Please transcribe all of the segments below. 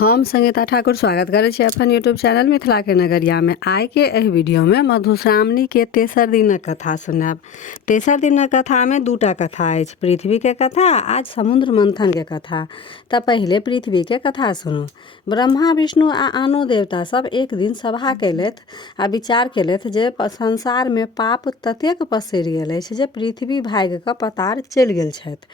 हम संगीता ठाकुर स्वागत करै छी अपन यूट्यूब चैनल मिथिला के नगरिया में। आइ के एहि वीडियो में मधुश्रावणी के तेसर दिनक कथा सुनाब। तेसर दिनक कथा में दूटा कथा अछि, पृथ्वी के कथा आज समुद्र मंथन के कथा। तऽ पहिले पृथ्वी के कथा सुनू। ब्रह्मा विष्णु आ आनो देवता सब एक दिन सभा केलथि आ विचार केलथि जे संसार में पाप ततेक पसरि गेल अछि जे पृथ्वी भागि कऽ पतार चलि गेल छथि।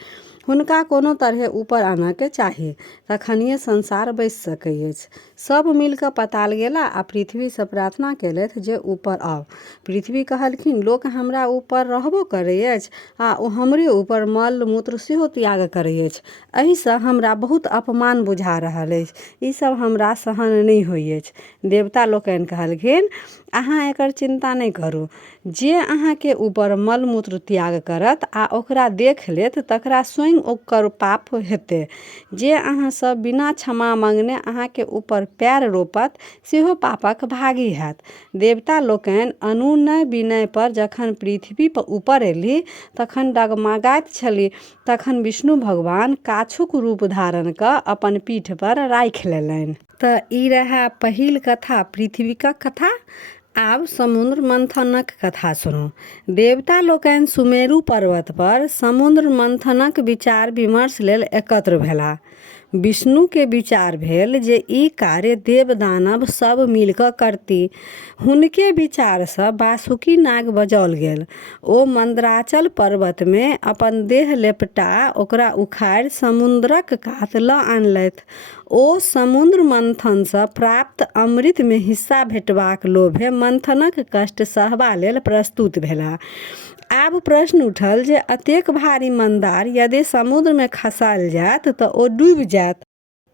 हुनका कोनो तरहे ऊपर आनऽ के चाही, तखनिए संसार बचि सकैत अछि। सब मिलकर पताल गेला आ पृथ्वी से प्रार्थना केलथि जे ऊपर आउ। पृथ्वी कहलखिन, लोक हमरा ऊपर रहबो करैत अछि आ ओ हमरे ऊपर मल मूत्र सेहो त्याग करैत अछि। एहिसँ हमरा बहुत अपमान बुझा रहल अछि, ई सब हमरा सहन नहि होइत अछि। देवता लोकनि कहलखिन, अहाँ एकर चिंता नहीं करू। जे अहाँ के ऊपर मल मूत्र त्याग करत आ ओकरा देख लेत तकरा स्वयं ओकर पाप हेतै। जे अहाँ सब बिना क्षमा मांगने अहाँ के ऊपर पैर रोपत सेहो पापक भागी हैत। देवता लोकनि अनुनय विनय पर जखन पृथ्वी पर ऊपर एली तखन डगमगाइत छली। तखन विष्णु भगवान काछुक रूप धारण कऽ अपन पीठ पर राखि लेलनि। तऽ ई रहा पहिल कथा, पृथ्वीक कथा। आब समुद्र मंथनक कथा सुनू। देवता लोकनि सुमेरु पर्वत पर समुद्र मंथनक विचार विमर्श लेल एकत्र भेलाह। विष्णु के विचार भेल जे ई कार्य देव दानव सब मिलकर करती। हुनके विचार सँ वासुकी नाग बजाओल गेल। ओ मंदराचल पर्वत में अपन देह लेपटा ओकरा उखाड़ि समुद्रक कात लऽ आनलथि। ओ समुद्र मंथन सँ प्राप्त अमृत में हिस्सा भेटबाक लोभे मंथनक कष्ट सहबा लेल प्रस्तुत भेलाह। आब प्रश्न उठल जे अतेक भारी मंदार यदि समुद्र में खसायल जायत तऽ ओ डूबि जायत।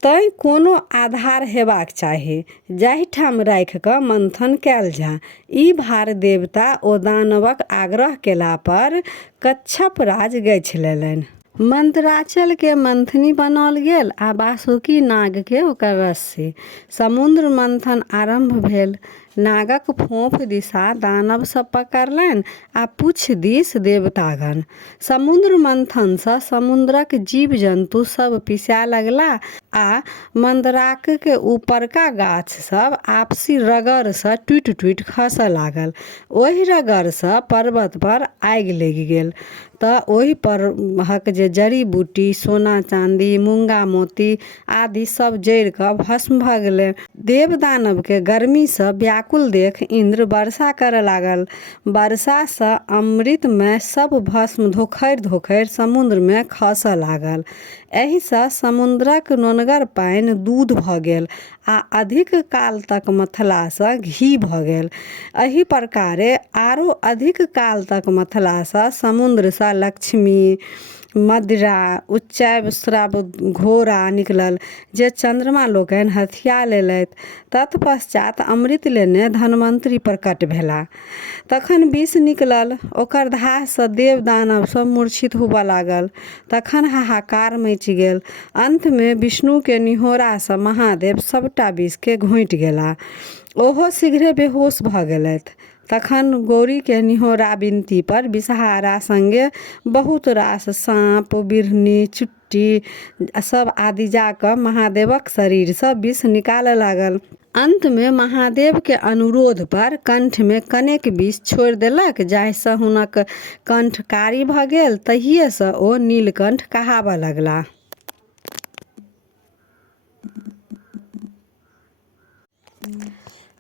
तैं कोनो आधार हेबाक चाही जाहि ठाम राखि कऽ मंथन कयल जाय। ई भार देवता ओ दानवक आग्रह केला पर कच्छप राज गछि लेलनि। मंदराचल के मंथनी बनाओल गेल आ वासुकी नाग के ओकर रस्सी। समुद्र मंथन आरंभ भेल। नागक फोंफ दिशा दानव सब पकड़लनि आ पूछ दिस देवतागण। समुद्र मंथन सँ समुद्रक जीव जंतु सब पिसाय लगला आ मंदराक के ऊपरका गाछ सब आपसी रगड़ सँ टूटि टूटि खसऽ लागल। ओहि रगड़ सँ पर्वत पर आगि लागि गेल तऽ ओहि परहक जे जड़ी बूटी, सोना चांदी, मूंगा मोती आदि सब जरि कऽ भस्म भऽ गेलै। देव दानव के गर्मी सँ व्याकुल देख इंद्र वर्षा करऽ लागल। वर्षा सँ अमृतमय सब भस्म धोखरि धोखरि समुद्र में खसऽ लागल। एहि सँ समुद्रक नोनगर पानि दूध भऽ गेल आ अधिक काल तक मथला सँ घी भऽ गेल। एहि प्रकारे आरो अधिक काल तक मथला सँ समुद्र सँ लक्ष्मी, मदिरा, उच्चैः स्राव घोरा निकलल जे चंद्रमा लोकनि हथिया लेलथि। तत्पश्चात अमृत लेने धनवंतरी प्रकट भेला। तखन विष निकलल, ओकर धाह सँ देव दानव सब मूर्छित होबऽ लागल। तखन हाहाकार मचि गेल। अंत में विष्णु के निहोरा सँ महादेव सबटा विष के घोंटि गेला। ओहो शीघ्रे बेहोश भऽ गेलथि। तखन गौरी के निहोरा विनती पर विषहारा संगे बहुत रास साँप, बिढ़नी, चुट्टी सब आदि जाकऽ महादेवक शरीर सँ विष निकालऽ लागल। अंत में महादेव के अनुरोध पर कंठ में कनेक विष छोड़ि देलक, जाहि सँ हुनक कंठ कारी भऽ गेल। तहिये सँ ओ नीलकंठ कहाबऽ लगलाह।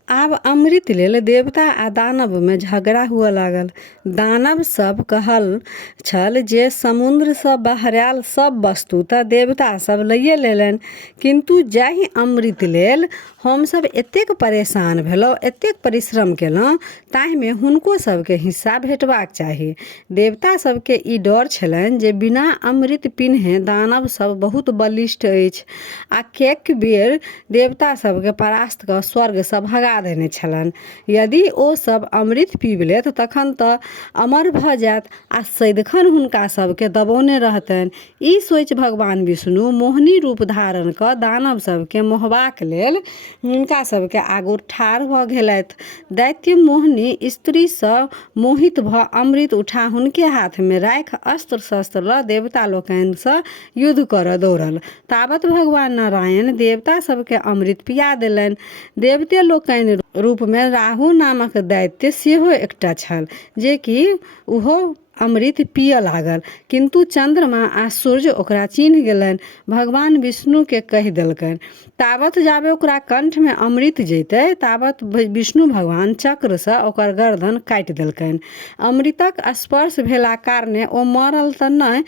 आब अमृत लेल देवता आ दानव में झगड़ा हुअ लागल। दानव सब कहल छल जे समुद्र सँ बहरायल सब वस्तु तऽ देवता सब लइए लेलनि, किंतु जाहि अमृत लेल हम सब एतेक परेशान भेलहुँ, एतेक परिश्रम केलहुँ, ताहि में हुनको सबके हिस्सा भेटबाक चाही। देवता सबके ई डर छलनि जे बिना अमृत पिन्हे दानव सब बहुत बलिष्ठ अछि आ कैक बेर देवता सबके परास्त कऽ स्वर्ग सँ भगा देने छलनि। यदि ओ सब अमृत पीब लेत तखन तऽ अमर भऽ जायत आ सदिखन हुनका सभके दबौने रहतनि। ई सोचि भगवान विष्णु मोहिनी रूप धारण कऽ दानव सभके मोहबाक लेल हुनका सभके आगू ठाढ़ भऽ गेलथि। दैत्य मोहिनी स्त्रीसँ मोहित भऽ अमृत उठा हुनके हाथमे राखि अस्त्र शस्त्र लऽ देवता लोकनिसँ युद्ध करऽ दौड़ल। ताबत भगवान नारायण देवता सबके अमृत पिया देलनि। देवते लोकनि रूपमे राहु नामक दैत्य सेहो एकटा छल, जे कि ओहो अमृत पिय लागल, किंतु चंद्रमा आ सूर्य ओकरा चिन्ह गेलनि। भगवान विष्णुके कहि देलकनि, ताबत जाबे ओकरा कंठमे अमृत जैतै ताबत विष्णु भगवान चक्रसँ ओकर गर्दन काटि देलकनि। अमृतक स्पर्श भेला कारणे ओ मरल तऽ नहि,